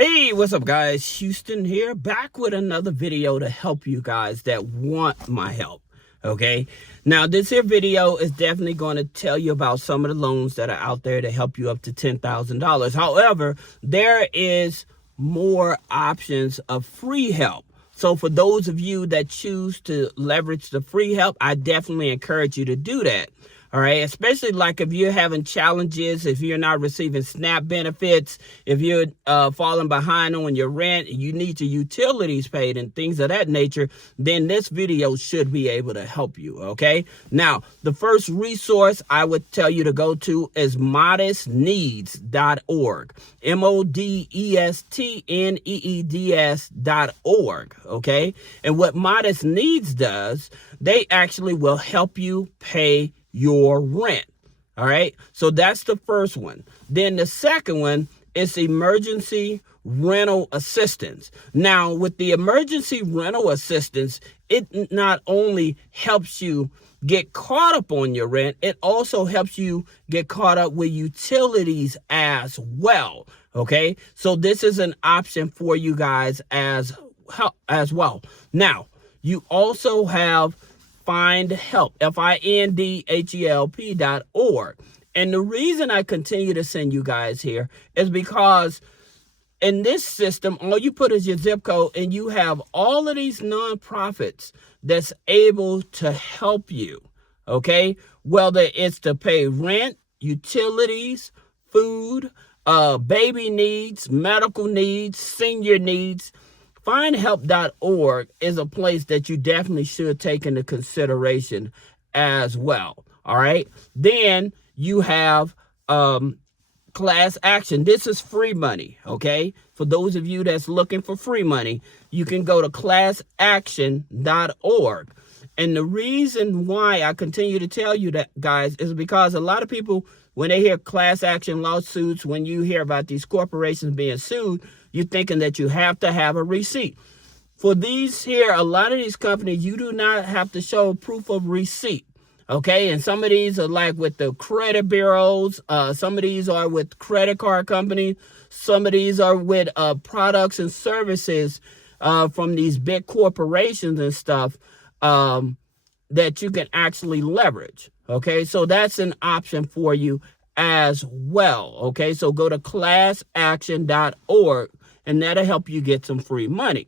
Hey, what's up guys? Houston here, back with another video to help you guys that want my help. Okay, now this here video is definitely going to tell you about some of the loans that are out there to help you up to $10,000. However, there is more options of free help. So for those of you that choose to leverage the free help, I definitely encourage you to do that. All right, especially like if you're having challenges, if you're not receiving SNAP benefits, if you're falling behind on your rent, you need your utilities paid and things of that nature, then this video should be able to help you, okay? Now, the first resource I would tell you to go to is modestneeds.org, modestneeds.org, okay? And what Modest Needs does, they actually will help you pay your rent. All right, so that's the first one. Then the second one is emergency rental assistance. Now with the emergency rental assistance, it not only helps you get caught up on your rent, it also helps you get caught up with utilities as well. Okay, so this is an option for you guys as well. Now you also have Find Help, FINDHELP.org. And the reason I continue to send you guys here is because in this system, all you put is your zip code and you have all of these nonprofits that's able to help you, okay? Whether it's to pay rent, utilities, food, baby needs, medical needs, senior needs. Findhelp.org is a place that you definitely should take into consideration as well. All right. Then you have class action. This is free money. Okay. For those of you that's looking for free money, you can go to classaction.org. And the reason why I continue to tell you that, guys, is because a lot of people, when they hear class action lawsuits, when you hear about these corporations being sued, you're thinking that you have to have a receipt. For these here, a lot of these companies, you do not have to show proof of receipt. Okay, and some of these are like with the credit bureaus. Some of these are with credit card companies. Some of these are with products and services from these big corporations and stuff that you can actually leverage. Okay, so that's an option for you as well. Okay, so go to classaction.org and that'll help you get some free money.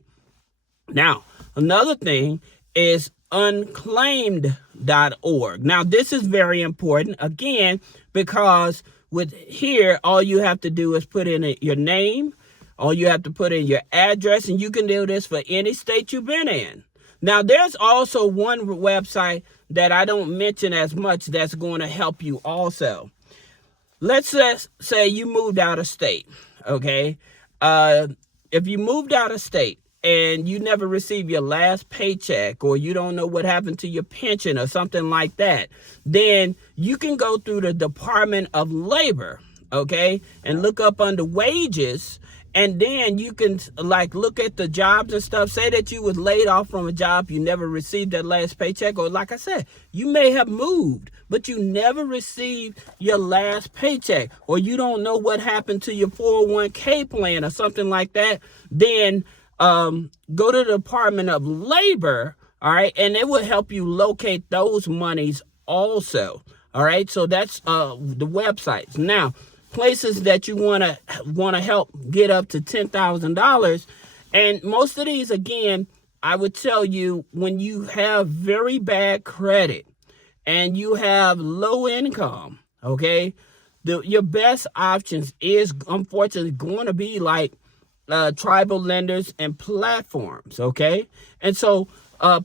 Now, another thing is unclaimed.org. Now, this is very important, again, because with here, all you have to do is put in your name, all you have to put in your address, and you can do this for any state you've been in. Now, there's also one website that I don't mention as much that's going to help you also. Let's say you moved out of state, okay? If you moved out of state and you never received your last paycheck, or you don't know what happened to your pension or something like that, then you can go through the Department of Labor, okay, and look up under wages. And then you can like look at the jobs and stuff. Say that you was laid off from a job, you never received that last paycheck, or like I said, you may have moved, but you never received your last paycheck, or you don't know what happened to your 401k plan or something like that. Then go to the Department of Labor, all right, and it will help you locate those monies also. All right, so that's the websites. Now, places that you want to help get up to $10,000. And most of these, again, I would tell you, when you have very bad credit and you have low income, okay, your best options is unfortunately going to be like tribal lenders and platforms, okay? And so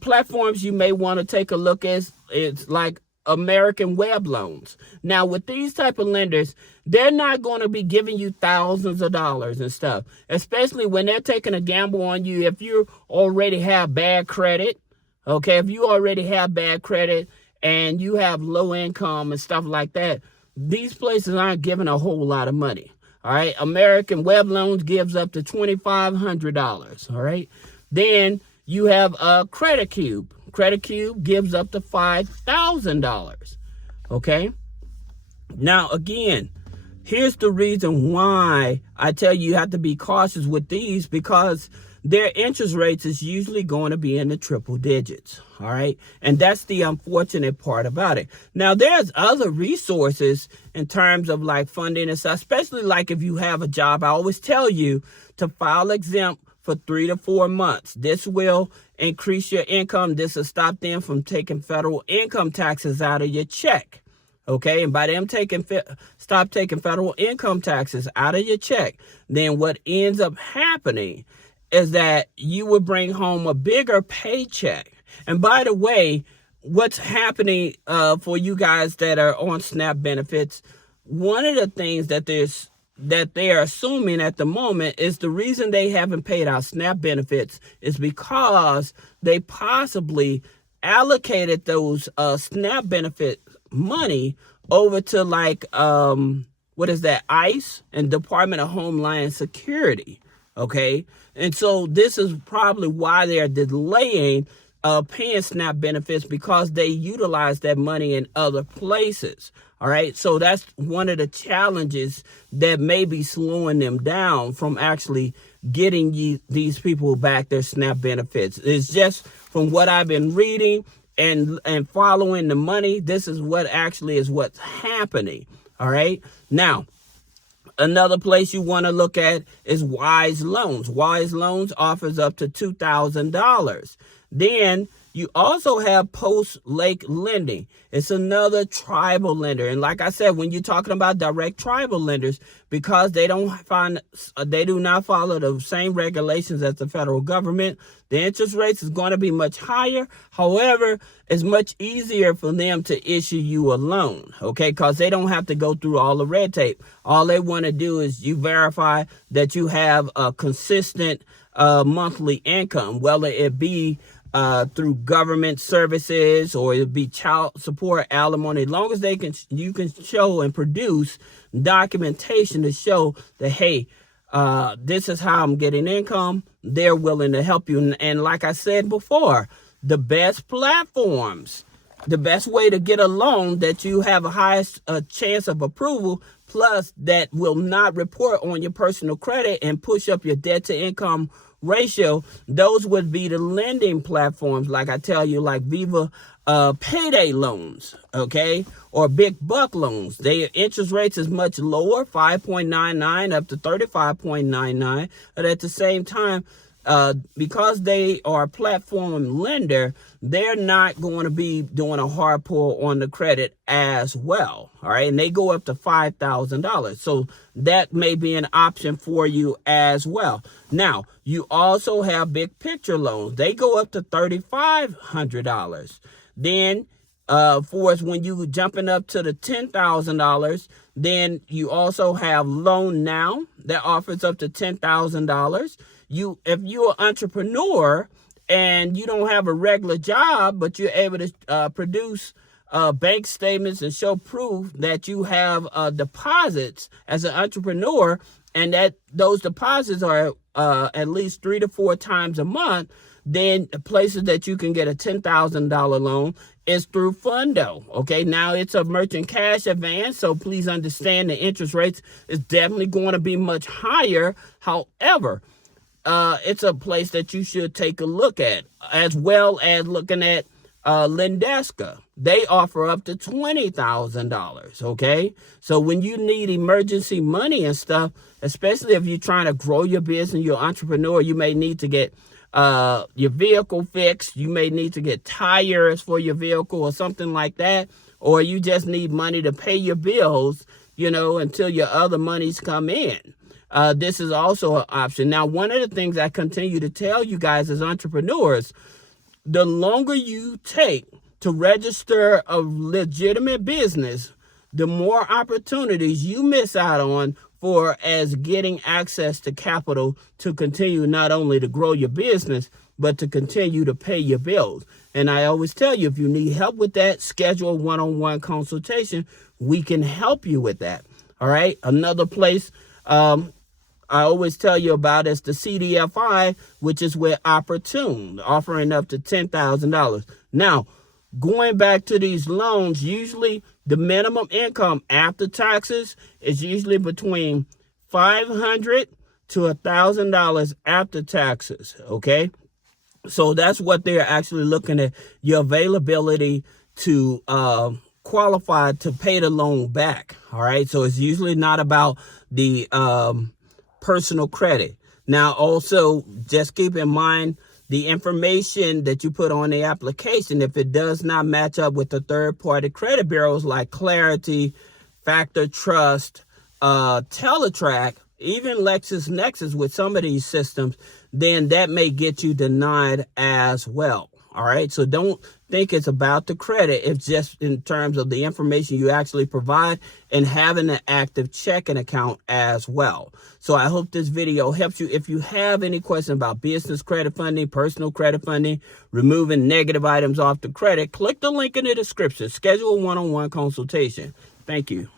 platforms you may want to take a look at, it's like American Web Loans. Now, with these type of lenders, they're not going to be giving you thousands of dollars and stuff, especially when they're taking a gamble on you. If you already have bad credit, okay, if you already have bad credit and you have low income and stuff like that, these places aren't giving a whole lot of money. All right, American Web Loans gives up to $2,500. All right, then you have Credit Cube. Credit Cube gives up to $5,000. Okay. Now, again, Here's the reason why I tell you have to be cautious with these, because their interest rates is usually going to be in the triple digits. All right. And that's the unfortunate part about it. Now, there's other resources in terms of like funding and stuff, especially like if you have a job. I always tell you to file exempt for 3 to 4 months. This will increase your income. This will stop them from taking federal income taxes out of your check. Okay, and by them stop taking federal income taxes out of your check, then what ends up happening is that you will bring home a bigger paycheck. And by the way, what's happening for you guys that are on SNAP benefits, one of the things that they're assuming at the moment is the reason they haven't paid out SNAP benefits is because they possibly allocated those SNAP benefit money over to like what is that, ICE and Department of Homeland Security. Okay, and so this is probably why they're delaying paying SNAP benefits, because they utilize that money in other places. All right, so that's one of the challenges that may be slowing them down from actually getting these people back their SNAP benefits. It's just from what I've been reading and following the money, this is what actually is what's happening. All right, now another place you want to look at is Wise Loans. Wise Loans offers up to $2,000. Then you also have Post Lake Lending. It's another tribal lender. And like I said, when you're talking about direct tribal lenders, because they do not follow the same regulations as the federal government, the interest rates is going to be much higher. However, it's much easier for them to issue you a loan, okay? Because they don't have to go through all the red tape. All they want to do is you verify that you have a consistent monthly income, whether it be through government services or it'll be child support, alimony. As long as you can show and produce documentation to show that, hey, this is how I'm getting income, they're willing to help you. And like I said before, the best platforms, the best way to get a loan that you have a highest chance of approval, plus that will not report on your personal credit and push up your debt to income ratio, those would be the lending platforms, like I tell you, like Viva payday loans, okay, or big buck loans. Their interest rates is much lower, 5.99 up to 35.99, but at the same time, because they are a platform lender, they're not going to be doing a hard pull on the credit as well. All right. And they go up to $5,000. So that may be an option for you as well. Now, you also have big picture loans. They go up to $3,500. Then, for us, when you jumping up to the $10,000, then you also have Loan Now that offers up to $10,000. If you're an entrepreneur and you don't have a regular job, but you're able to produce bank statements and show proof that you have deposits as an entrepreneur, and that those deposits are at least 3 to 4 times a month, then places that you can get a $10,000 loan is through Fundo. Okay, now it's a merchant cash advance, so please understand the interest rates is definitely going to be much higher. However, it's a place that you should take a look at, as well as looking at Lendeska. They offer up to $20,000, okay? So when you need emergency money and stuff, especially if you're trying to grow your business, you're an entrepreneur, you may need to get your vehicle fixed. You may need to get tires for your vehicle or something like that. Or you just need money to pay your bills, until your other monies come in. This is also an option. Now, one of the things I continue to tell you guys as entrepreneurs, the longer you take to register a legitimate business, the more opportunities you miss out on for as getting access to capital to continue not only to grow your business, but to continue to pay your bills. And I always tell you, if you need help with that, schedule a one-on-one consultation. We can help you with that. All right. Another place I always tell you about is the CDFI, which is with Opportune, offering up to $10,000. Now, going back to these loans, usually The minimum income after taxes is usually between $500 to $1,000 after taxes, okay? So that's what they're actually looking at, your availability to qualify to pay the loan back, all right? So it's usually not about the personal credit. Now, also, just keep in mind the information that you put on the application, if it does not match up with the third-party credit bureaus like Clarity, Factor Trust, Teletrack, even LexisNexis with some of these systems, then that may get you denied as well. All right. So don't think it's about the credit. It's just in terms of the information you actually provide and having an active checking account as well. So I hope this video helps you. If you have any questions about business credit funding, personal credit funding, removing negative items off the credit, click the link in the description. Schedule a one-on-one consultation. Thank you.